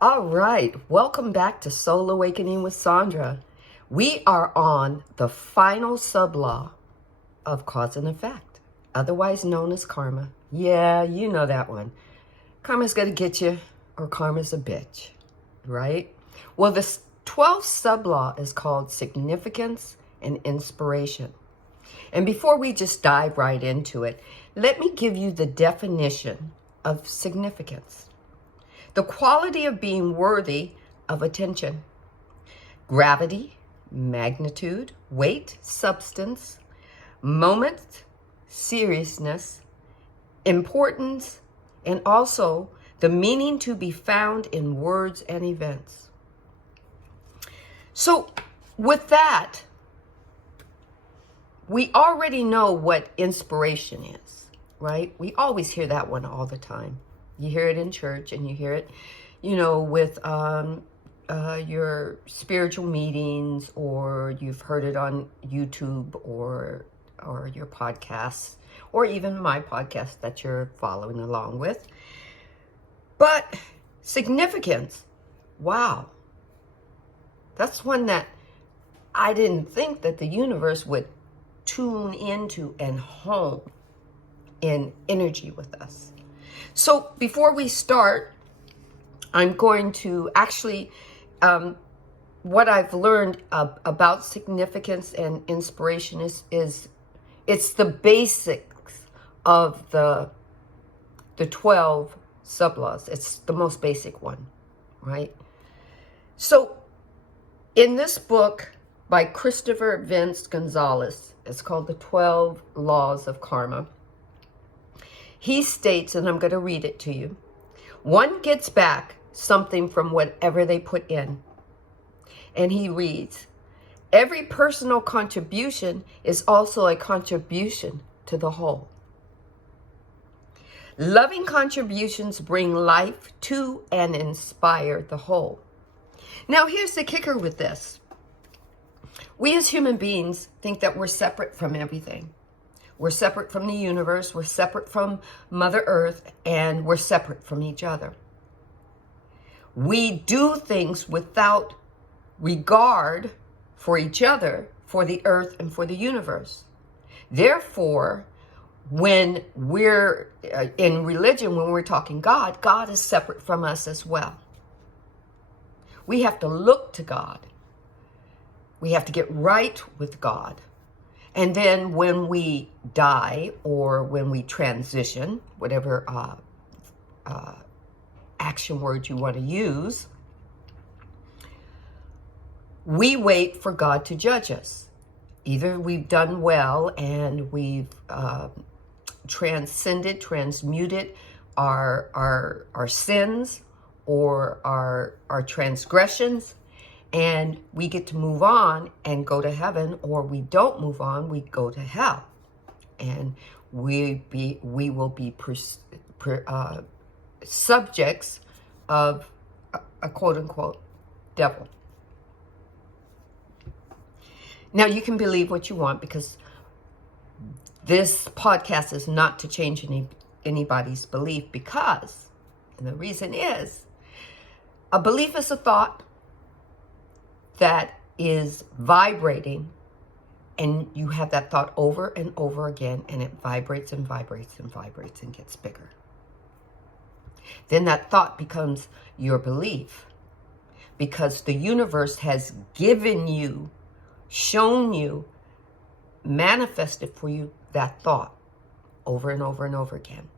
All right, welcome back to Soul Awakening with Sandra. We are on the final sub-law of cause and effect, otherwise known as karma. Yeah, you know that one. Karma's gonna get you, or karma's a bitch, right? Well, this 12th sub-law is called significance and inspiration. And before we just dive right into it, let me give you the definition of significance. The quality of being worthy of attention. Gravity, magnitude, weight, substance, moment, seriousness, importance, and also the meaning to be found in words and events. So with that, we already know what inspiration is, right? We always hear that one all the time. You hear it in church and you hear it, with your spiritual meetings, or you've heard it on YouTube or your podcasts, or even my podcast that you're following along with. But significance, wow. That's one that I didn't think that the universe would tune into and home in energy with us. So before we start, I'm going to actually, what I've learned about significance and inspiration is it's the basics of the 12 sub-laws. It's the most basic one, right? So in this book by Christopher Vince Gonzalez, it's called The 12 Laws of Karma. He states, and I'm going to read it to you, one gets back something from whatever they put in. And he reads, every personal contribution is also a contribution to the whole. Loving contributions bring life to and inspire the whole. Now, here's the kicker with this. We as human beings think that we're separate from everything. We're separate from the universe, we're separate from Mother Earth, and we're separate from each other. We do things without regard for each other, for the earth, and for the universe. Therefore, when we're in religion, when we're talking God, God is separate from us as well. We have to look to God. We have to get right with God. And then when we die or when we transition, whatever action word you want to use, we wait for God to judge us. Either we've done well and we've transmuted our sins or our transgressions, and we get to move on and go to heaven, or we don't move on, we go to hell. And we will be subjects of a quote-unquote devil. Now, you can believe what you want, because this podcast is not to change anybody's belief, because, and the reason is, a belief is a thought that is vibrating, and you have that thought over and over again, and it vibrates and vibrates and vibrates and gets bigger. Then that thought becomes your belief, because the universe has given you, shown you, manifested for you that thought over and over and over again.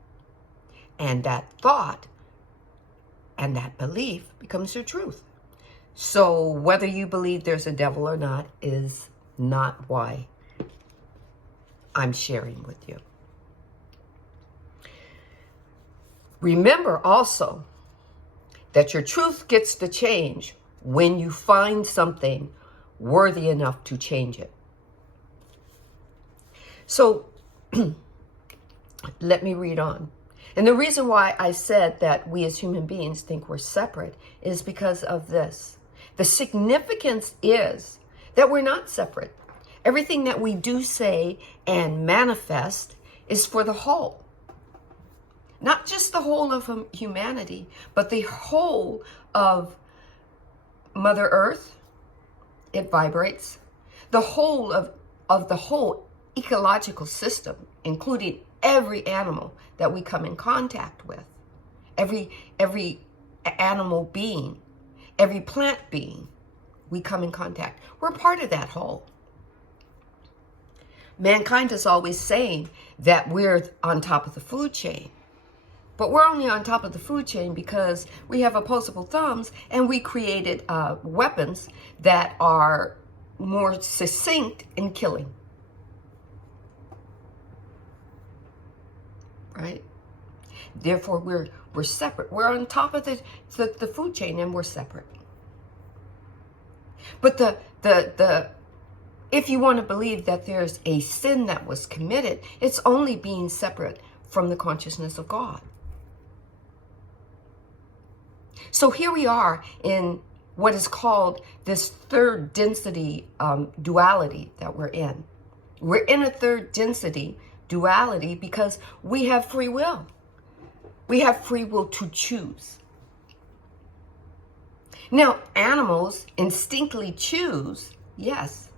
And that thought and that belief becomes your truth. So whether you believe there's a devil or not is not why I'm sharing with you. Remember also that your truth gets to change when you find something worthy enough to change it. So let me read on. And the reason why I said that we as human beings think we're separate is because of this. The significance is that we're not separate. Everything that we do say and manifest is for the whole. Not just the whole of humanity, but the whole of Mother Earth. It vibrates. The whole of the whole ecological system, including every animal that we come in contact with, every animal being, every plant being we come in contact. We're part of that whole. Mankind is always saying that we're on top of the food chain. But we're only on top of the food chain because we have opposable thumbs and we created weapons that are more succinct in killing. Right? Therefore, we're separate. We're on top of the food chain and we're separate. But the if you want to believe that there's a sin that was committed, it's only being separate from the consciousness of God. So here we are in what is called this third density duality that we're in. We're in a third density duality because we have free will. We have free will to choose. Now, animals instinctively choose, yes,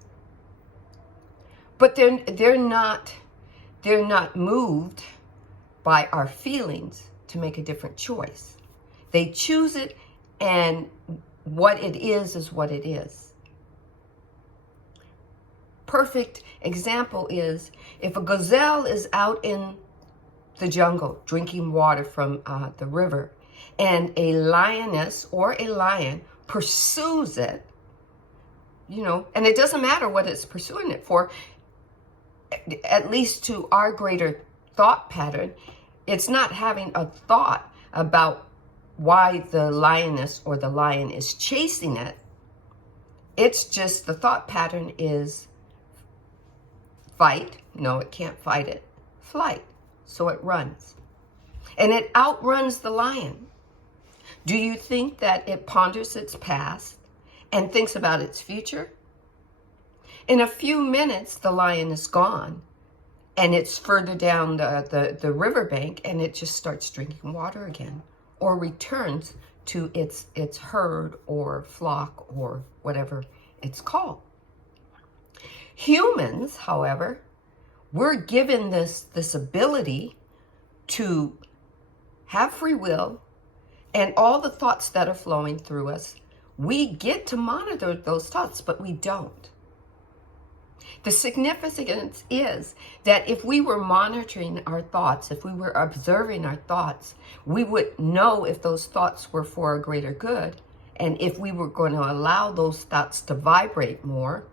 but they're not moved by our feelings to make a different choice. They choose it, and what it is what it is. Perfect example is if a gazelle is out in the jungle drinking water from the river, and a lioness or a lion pursues it, and it doesn't matter what it's pursuing it for, at least to our greater thought pattern, it's not having a thought about why the lioness or the lion is chasing it. It's just the thought pattern is fight. No, it can't fight it. Flight. So it runs. And it outruns the lion. Do you think that it ponders its past and thinks about its future? In a few minutes, the lion is gone, and it's further down the riverbank, and it just starts drinking water again, or returns to its herd or flock or whatever it's called. Humans, however, we're given this ability to have free will, and all the thoughts that are flowing through us, we get to monitor those thoughts, but we don't. The significance is that if we were monitoring our thoughts, if we were observing our thoughts, we would know if those thoughts were for a greater good, and if we were going to allow those thoughts to vibrate more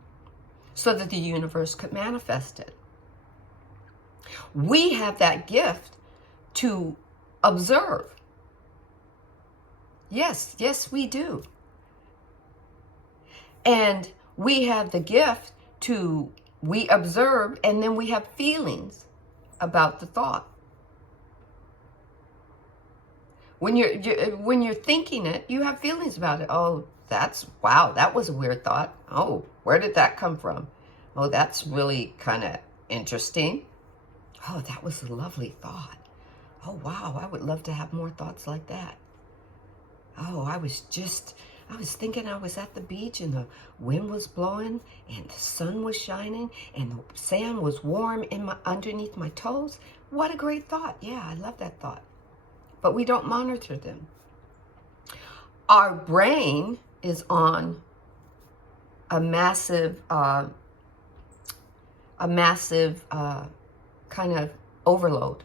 so that the universe could manifest it. We have that gift to observe. Yes, we do. And we have the gift we observe, and then we have feelings about the thought. When you're thinking it, you have feelings about it. Oh, wow, that was a weird thought. Oh, where did that come from? Oh, that's really kind of interesting. Oh, that was a lovely thought. Oh, wow, I would love to have more thoughts like that. Oh, I was thinking I was at the beach and the wind was blowing and the sun was shining and the sand was warm underneath my toes. What a great thought. Yeah, I love that thought. But we don't monitor them. Our brain is on a massive kind of overload,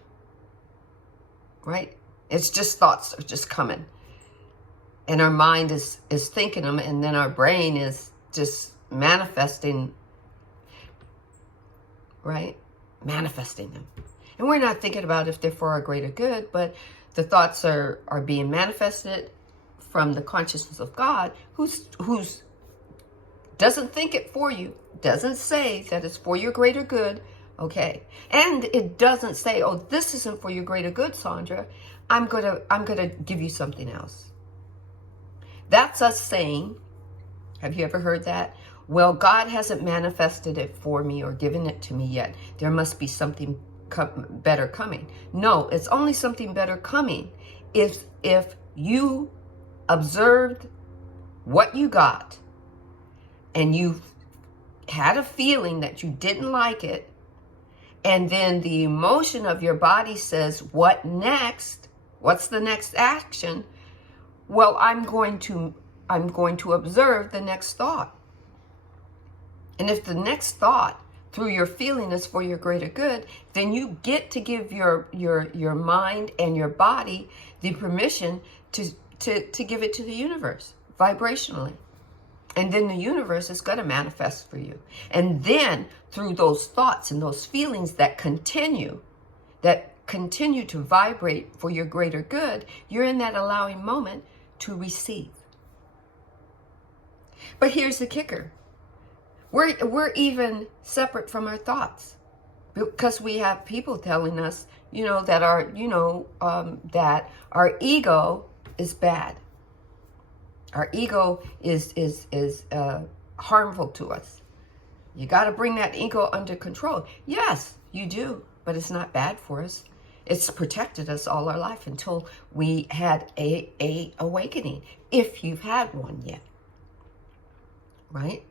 right? It's just thoughts are just coming. And our mind is thinking them, and then our brain is just manifesting, right? Manifesting them. And we're not thinking about if they're for our greater good, but the thoughts are being manifested from the consciousness of God, who's doesn't think it for you, doesn't say that it's for your greater good, okay? And it doesn't say, oh, this isn't for your greater good, Sandra. I'm gonna give you something else. That's us saying, have you ever heard that? Well, God hasn't manifested it for me or given it to me yet. There must be something better coming. No, it's only something better coming if you observed what you got and you had a feeling that you didn't like it, and then the emotion of your body says, what next? What's the next action? Well, I'm going to observe the next thought. And if the next thought through your feeling is for your greater good, then you get to give your mind and your body the permission to give it to the universe vibrationally. And then the universe is going to manifest for you. And then through those thoughts and those feelings that continue to vibrate for your greater good, you're in that allowing moment to receive. But here's the kicker. We're even separate from our thoughts, because we have people telling us, that our ego is bad. Our ego is harmful to us. You got to bring that ego under control. Yes, you do, but it's not bad for us. It's protected us all our life until we had a awakening, if you've had one yet. Right?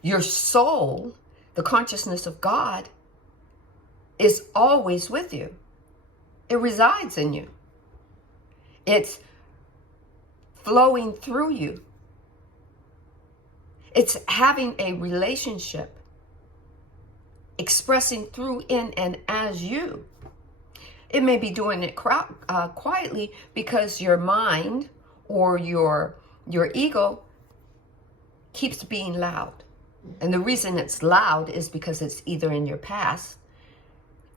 Your soul, the consciousness of God, is always with you. It resides in you. It's flowing through you. It's having a relationship, expressing through, in, and as you. It may be doing it quietly because your mind or your ego keeps being loud. And the reason it's loud is because it's either in your past,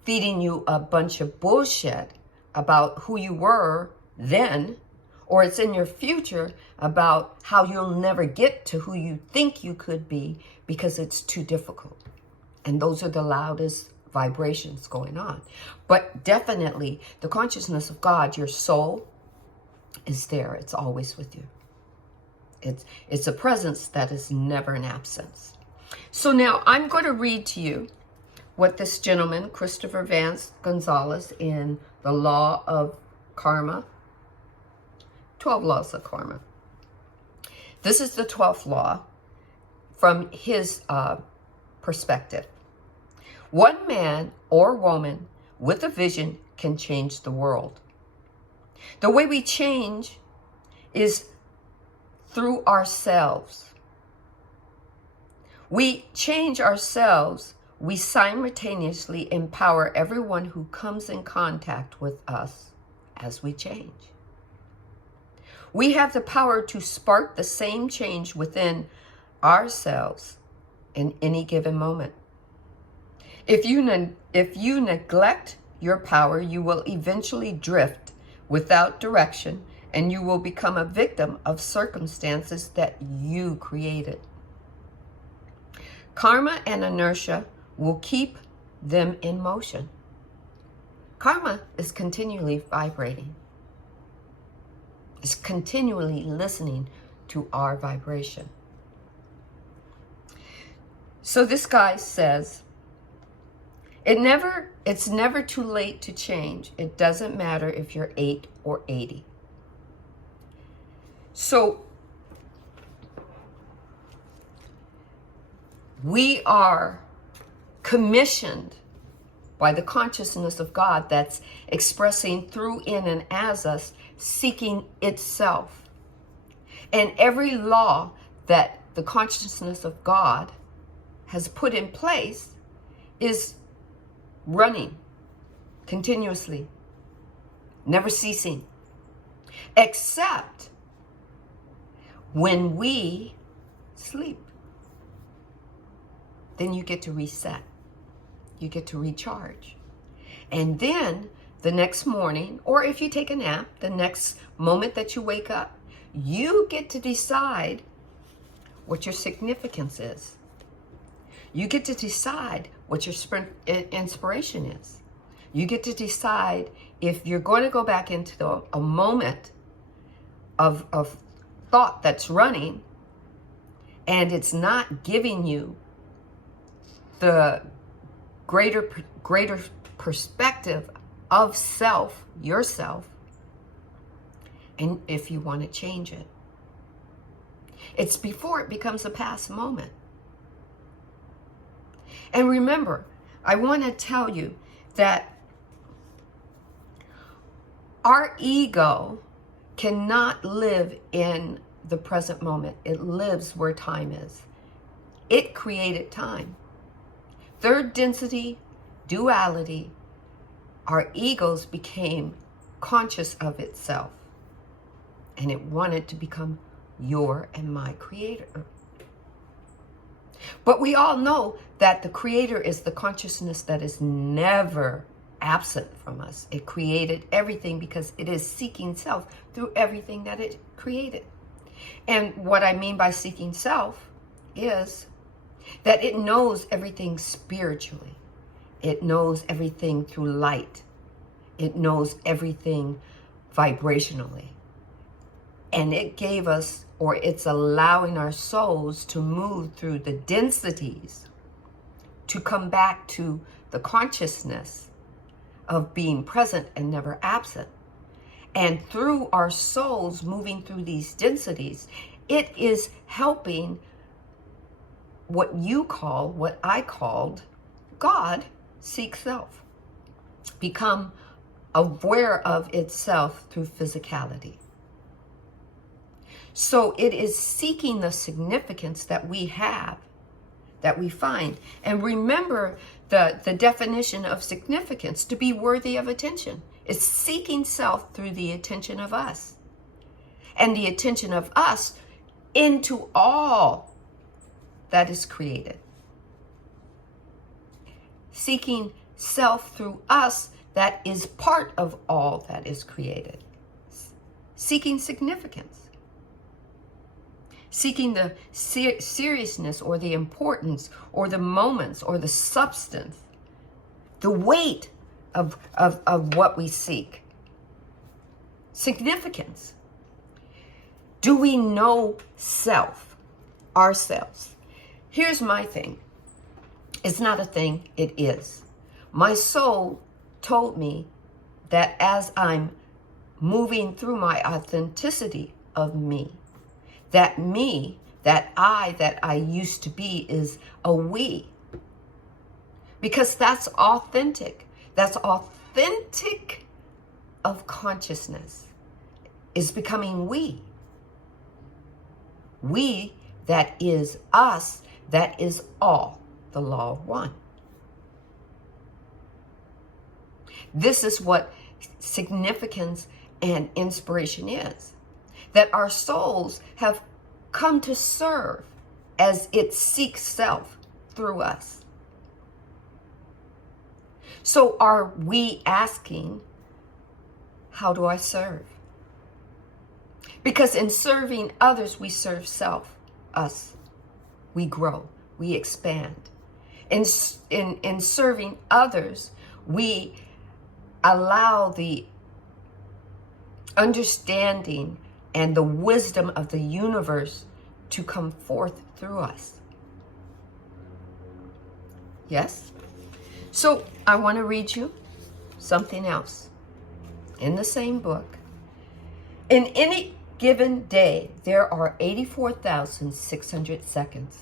feeding you a bunch of bullshit about who you were then, or it's in your future about how you'll never get to who you think you could be because it's too difficult. And those are the loudest vibrations going on. But definitely the consciousness of God, your soul, is there. It's always with you. It's a presence that is never an absence. So now I'm going to read to you what this gentleman, Christopher Vance Gonzalez, in The Law of Karma, 12 Laws of Karma. This is the 12th law from his perspective. One man or woman with a vision can change the world. The way we change is through ourselves. We change ourselves. We simultaneously empower everyone who comes in contact with us as we change. We have the power to spark the same change within ourselves in any given moment. If you neglect your power, you will eventually drift without direction, and you will become a victim of circumstances that you created. Karma and inertia will keep them in motion. Karma is continually vibrating. It's continually listening to our vibration. So this guy says, it's never too late to change. It doesn't matter if you're 8 or 80. So we are commissioned by the consciousness of God that's expressing through, in, and as us, seeking itself. And every law that the consciousness of God has put in place is running continuously, never ceasing, except when we sleep. Then you get to reset. You get to recharge. And then the next morning, or if you take a nap, the next moment that you wake up, you get to decide what your significance is. You get to decide what your inspiration is. You get to decide if you're going to go back into a moment of thought that's running and it's not giving you the greater perspective of self, yourself, and if you want to change it. It's before it becomes a past moment. And remember, I want to tell you that our ego cannot live in the present moment. It lives where time is. It created time. Third density, duality, our egos became conscious of itself. And it wanted to become your and my creator. But we all know that the creator is the consciousness that is never absent from us. It created everything because it is seeking self through everything that it created. And what I mean by seeking self is that it knows everything spiritually. It knows everything through light. It knows everything vibrationally. And it gave us, or it's allowing our souls to move through the densities to come back to the consciousness of being present and never absent. And through our souls moving through these densities, it is helping what I called God seek self, become aware of itself through physicality. So it is seeking the significance that we have, that we find. And remember the definition of significance: to be worthy of attention. It's seeking self through the attention of us. And the attention of us into all that is created. Seeking self through us that is part of all that is created. Seeking significance. Seeking the seriousness or the importance or the moments or the substance, the weight of what we seek. Significance. Do we know self, ourselves? Here's my thing. It's not a thing, it is. My soul told me that as I'm moving through my authenticity of me, that I used to be is a we. Because that's authentic. That's authentic of consciousness. Is becoming we. We, that is us, that is all. The law of one. This is what significance and inspiration is. That our souls have come to serve as it seeks self through us. So are we asking, how do I serve? Because in serving others, we serve self, us. We grow, we expand. In serving others, we allow the understanding and the wisdom of the universe to come forth through us. Yes? So I want to read you something else in the same book. In any given day, there are 84,600 seconds.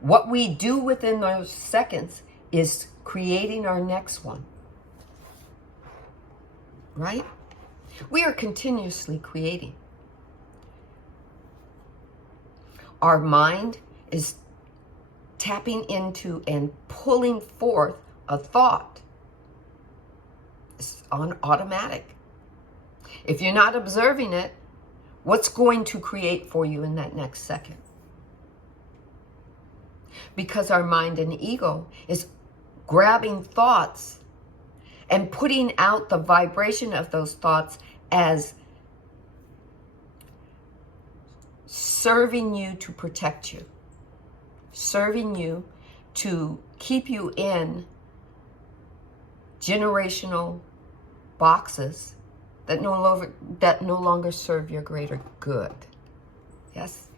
What we do within those seconds is creating our next one. Right? We are continuously creating. Our mind is tapping into and pulling forth a thought. It's on automatic. If you're not observing it, what's going to create for you in that next second? Because our mind and ego is grabbing thoughts and putting out the vibration of those thoughts as serving you to protect you, serving you to keep you in generational boxes that no longer serve your greater good. Yes?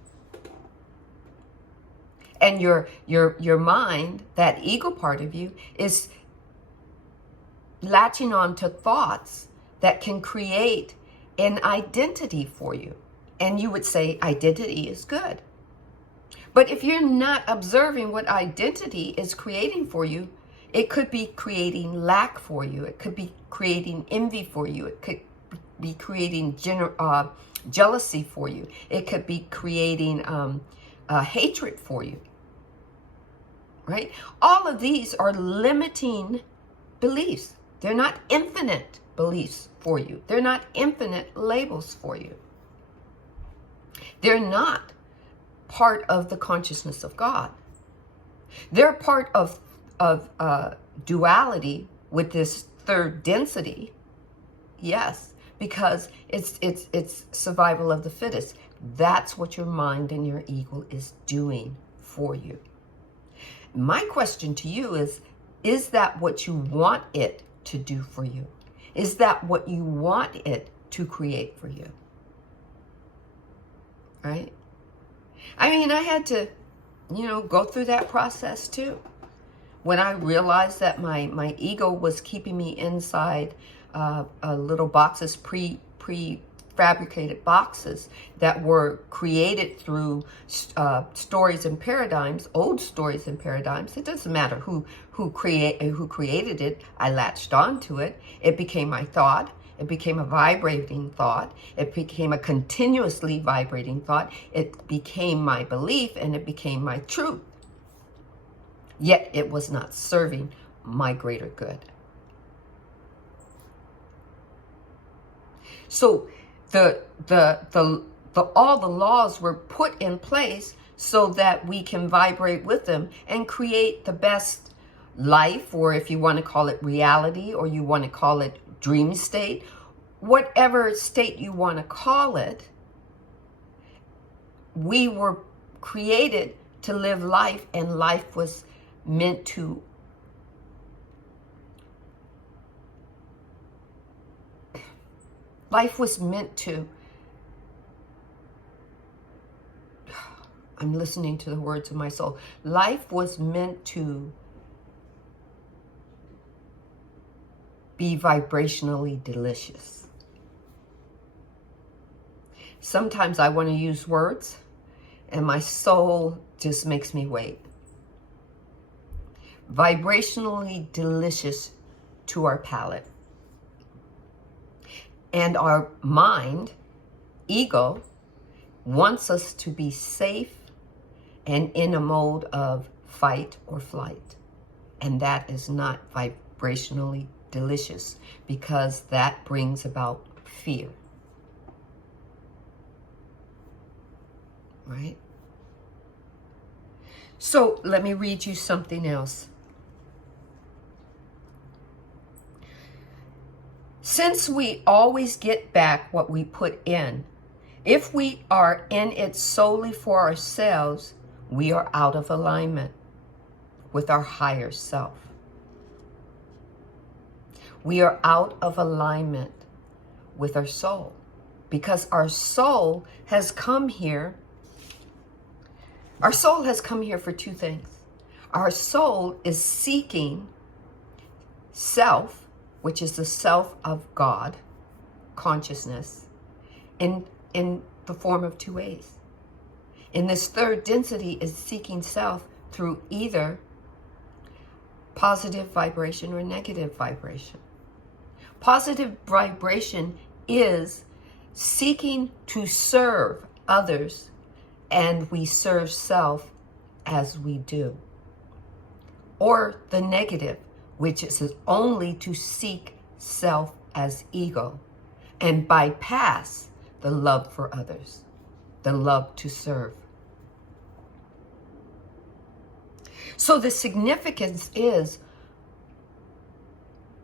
And your mind, that ego part of you, is latching on to thoughts that can create an identity for you. And you would say identity is good. But if you're not observing what identity is creating for you, it could be creating lack for you. It could be creating envy for you. It could be creating jealousy for you. It could be creating hatred for you. Right? All of these are limiting beliefs. They're not infinite beliefs for you. They're not infinite labels for you. They're not part of the consciousness of God. They're part of duality with this third density. Yes, because it's survival of the fittest. That's what your mind and your ego is doing for you. My question to you is that what you want it to do for you? Is that what you want it to create for you? Right? I mean, I had to, go through that process too. When I realized that my ego was keeping me inside little boxes, prefabricated boxes that were created through stories and paradigms, old stories and paradigms. It doesn't matter who created it. I latched onto it. It became my thought. It became a vibrating thought. It became a continuously vibrating thought. It became my belief, and it became my truth. Yet it was not serving my greater good. So all the laws were put in place so that we can vibrate with them and create the best life, or if you want to call it reality, or you want to call it dream state, whatever state you want to call it. We were created to live life, and life was meant to I'm listening to the words of my soul. Life was meant to be vibrationally delicious. Sometimes I want to use words, and my soul just makes me wait. Vibrationally delicious to our palate. And our mind, ego, wants us to be safe and in a mode of fight or flight. And that is not vibrationally delicious, because that brings about fear. Right? So let me read you something else. Since we always get back what we put in, if we are in it solely for ourselves, we are out of alignment with our higher self. We are out of alignment with our soul, because our soul has come here. Our soul has come here for two things. Our soul is seeking self, which is the self of God, consciousness, in the form of two ways. In this third density is seeking self through either positive vibration or negative vibration. Positive vibration is seeking to serve others, and we serve self as we do. Or the negative, which is only to seek self as ego and bypass the love for others, the love to serve. So the significance is,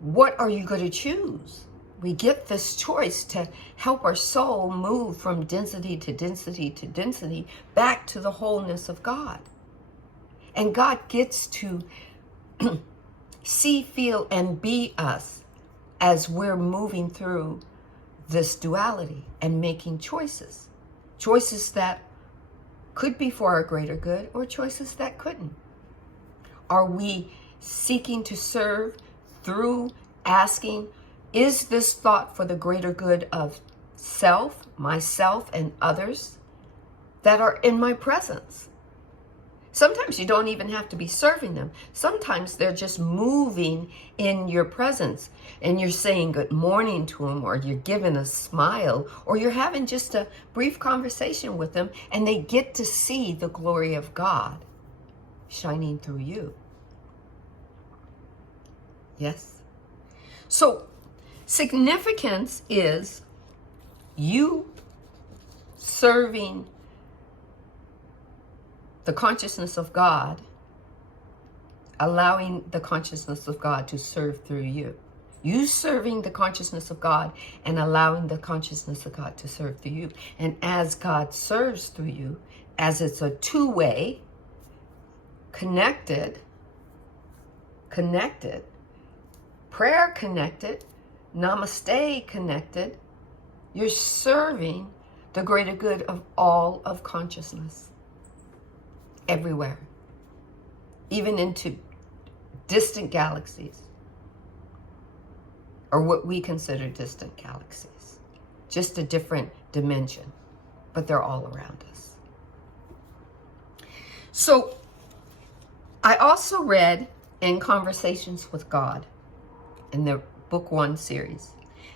what are you going to choose? We get this choice to help our soul move from density to density to density back to the wholeness of God. And God gets to see, feel, and be us as we're moving through this duality and making choices. Choices that could be for our greater good, or choices that couldn't. Are we seeking to serve through asking, is this thought for the greater good of self, myself, and others that are in my presence? Sometimes you don't even have to be serving them. Sometimes they're just moving in your presence, and you're saying good morning to them, or you're giving a smile, or you're having just a brief conversation with them, and they get to see the glory of God shining through you. Yes? So significance is you serving the consciousness of God, allowing the consciousness of God to serve through you. You serving the consciousness of God and allowing the consciousness of God to serve through you. And as God serves through you, as it's a two-way, connected, prayer connected, namaste connected, you're serving the greater good of all of consciousness. Everywhere, even into distant galaxies, or what we consider distant galaxies, just a different dimension, but they're all around us. So I also read in Conversations with God in the Book 1 series,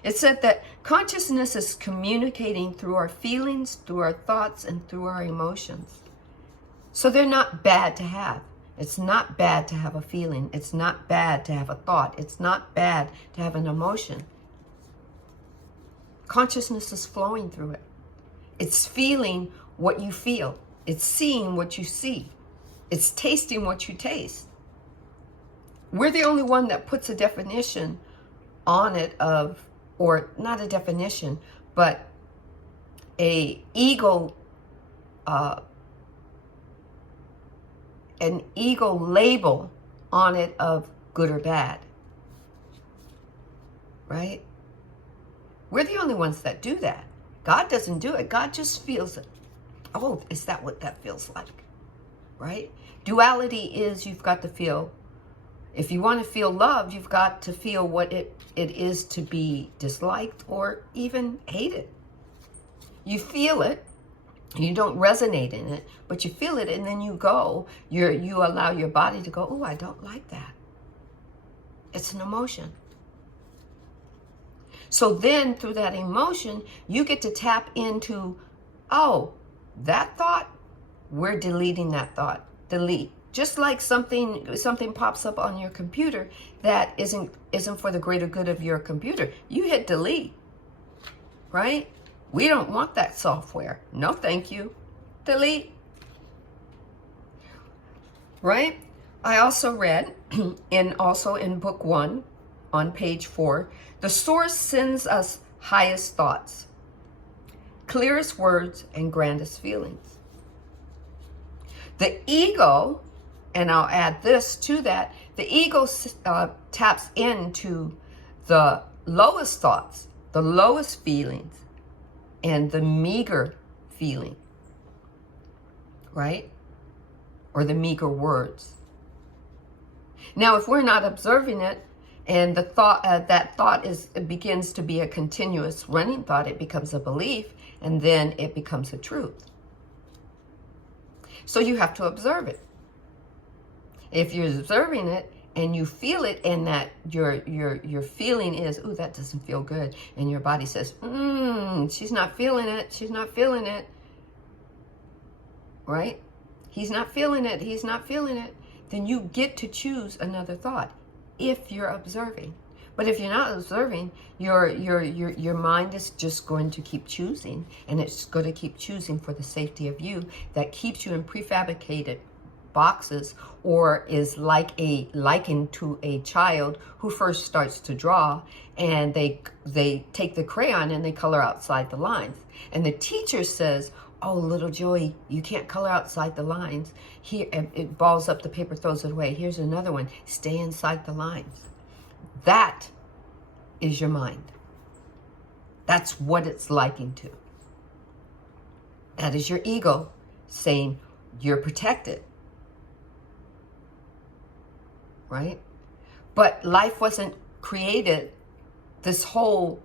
it said that consciousness is communicating through our feelings, through our thoughts, and through our emotions. So they're not bad to have. It's not bad to have a feeling. It's not bad to have a thought. It's not bad to have an emotion. Consciousness is flowing through it. It's feeling what you feel. It's seeing what you see. It's tasting what you taste. We're the only one that puts a definition on it of, or not a definition, but an ego label on it of good or bad, right? We're the only ones that do that. God doesn't do it. God just feels it. Oh, is that what that feels like, right? Duality is you've got to feel, if you want to feel love, you've got to feel what it is to be disliked or even hated. You feel it. You don't resonate in it, but you feel it, and then you allow your body to go, oh, I don't like that. It's an emotion. So then through that emotion, you get to tap into, oh, that thought, we're deleting that thought. Delete. Just like something pops up on your computer that isn't for the greater good of your computer. You hit delete, right? We don't want that software. No, thank you. Delete. Right? I also read in Book 1 on page 4, the source sends us highest thoughts, clearest words, and grandest feelings. The ego, and I'll add this to that, the ego taps into the lowest thoughts, the lowest feelings, and the meager feeling, right? Or the meager words. Now, if we're not observing it, and the thought, that thought begins to be a continuous running thought, it becomes a belief, and then it becomes a truth. So you have to observe it. If you're observing it and you feel it, and that your feeling is, ooh, that doesn't feel good, and your body says, she's not feeling it, she's not feeling it, right? He's not feeling it, he's not feeling it. Then you get to choose another thought if you're observing. But if you're not observing, your mind is just going to keep choosing, and it's going to keep choosing for the safety of you. That keeps you in prefabricated boxes, or is likened to a child who first starts to draw, and they take the crayon and they color outside the lines, and the teacher says, oh, little Joey, you can't color outside the lines. Here, it balls up the paper, throws it away. Here's another one. Stay inside the lines. That is your mind. That's what it's likened to. That is your ego saying you're protected, right? But life wasn't created, this whole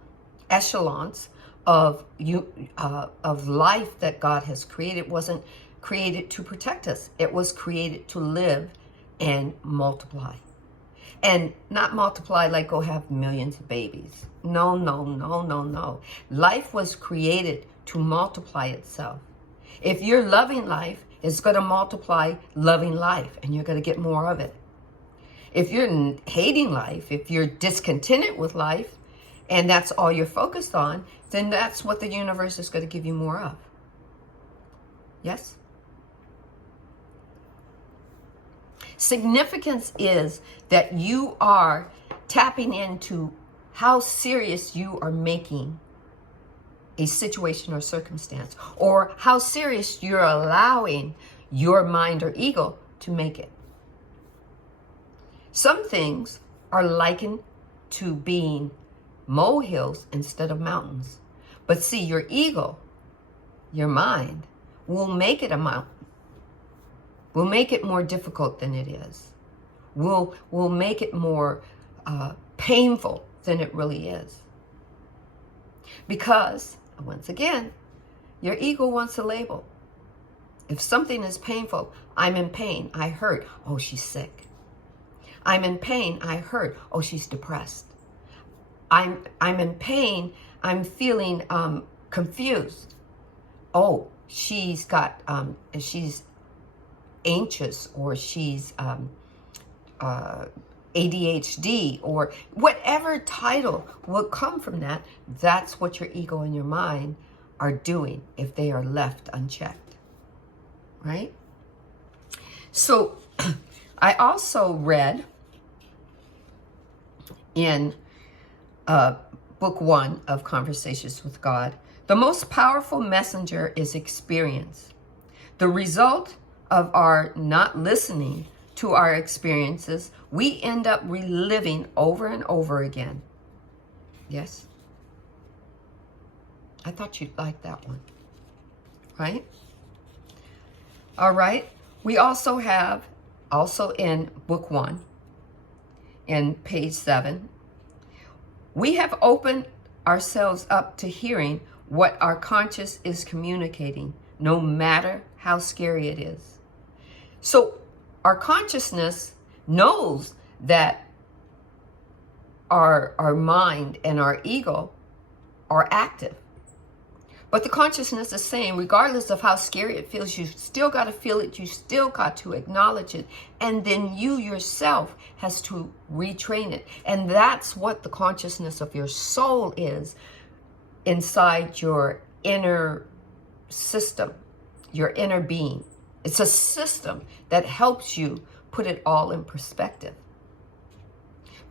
echelons of life that God has created wasn't created to protect us. It was created to live and multiply. And not multiply like go have millions of babies. No, no, no, no, no. Life was created to multiply itself. If you're loving life, it's going to multiply loving life, and you're going to get more of it. If you're hating life, if you're discontented with life, and that's all you're focused on, then that's what the universe is going to give you more of. Yes? Significance is that you are tapping into how serious you are making a situation or circumstance, or how serious you're allowing your mind or ego to make it. Some things are likened to being molehills instead of mountains. But see, your ego, your mind, will make it a mountain. Will make it more difficult than it is. Will make it more painful than it really is. Because, once again, your ego wants a label. If something is painful, I'm in pain, I hurt, oh, she's sick. I'm in pain, I hurt, oh, she's depressed. I'm in pain, I'm feeling confused. Oh, she's got, she's anxious, or she's ADHD, or whatever title will come from that. That's what your ego and your mind are doing if they are left unchecked, right? So I also read in book 1 of Conversations with God, the most powerful messenger is experience. The result of our not listening to our experiences, we end up reliving over and over again. Yes? I thought you'd like that one. Right? All right. We also have, also in book 1, in page 7, we have opened ourselves up to hearing what our conscious is communicating, no matter how scary it is. So our consciousness knows that our mind and our ego are active. But the consciousness is saying, regardless of how scary it feels, you still got to feel it. You still got to acknowledge it. And then you yourself has to retrain it. And that's what the consciousness of your soul is inside your inner system, your inner being. It's a system that helps you put it all in perspective.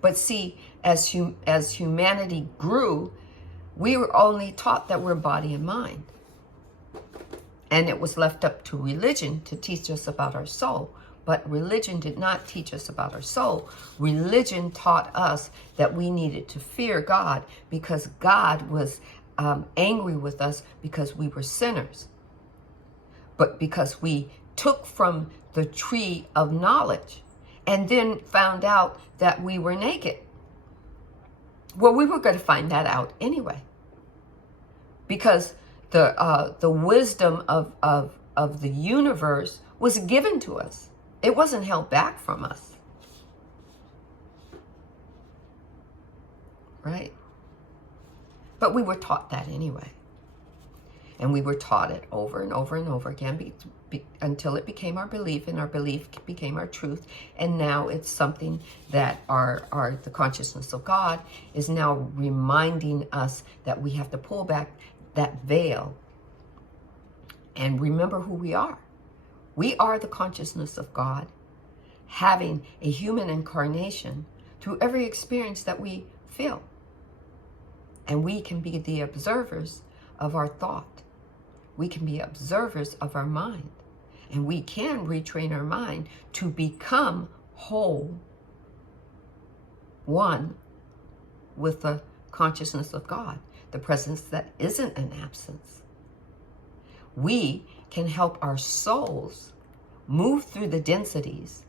But see, as humanity grew, we were only taught that we're body and mind. And it was left up to religion to teach us about our soul. But religion did not teach us about our soul. Religion taught us that we needed to fear God because God was angry with us because we were sinners. But because we took from the tree of knowledge and then found out that we were naked. Well, we were going to find that out anyway, because the wisdom of the universe was given to us. It wasn't held back from us, right? But we were taught that anyway, and we were taught it over and over and over again until it became our belief, and our belief became our truth. And now it's something that the consciousness of God is now reminding us that we have to pull back that veil and remember who we are. We are the consciousness of God, having a human incarnation through every experience that we feel. And we can be the observers of our thought. We can be observers of our mind. And we can retrain our mind to become whole, one with the consciousness of God, the presence that isn't an absence. We can help our souls move through the densities.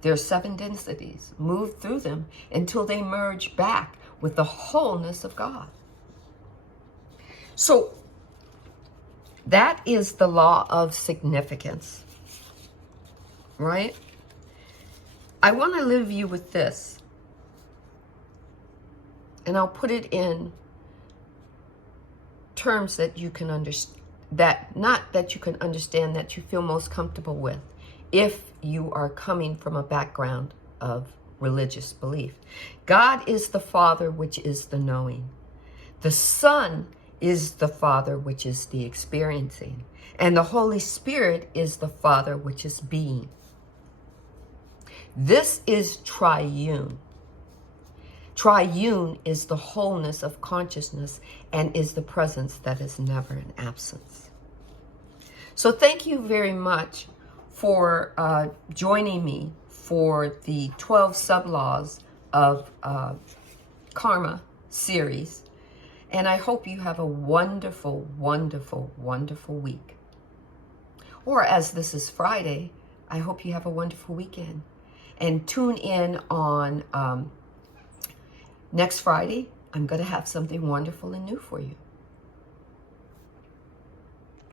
There's 7 densities. Move through them until they merge back with the wholeness of God. So that is the law of significance, right? I want to leave you with this, and I'll put it in terms that you can understand, that you feel most comfortable with, if you are coming from a background of religious belief. God is the Father, which is the knowing. The Son is the Father, which is the experiencing. And the Holy Spirit is the Father, which is being. This is triune. Triune is the wholeness of consciousness and is the presence that is never an absence. So thank you very much for joining me for the 12 sub-laws of Karma series. And I hope you have a wonderful, wonderful, wonderful week. Or as this is Friday, I hope you have a wonderful weekend. And tune in on next Friday. I'm going to have something wonderful and new for you.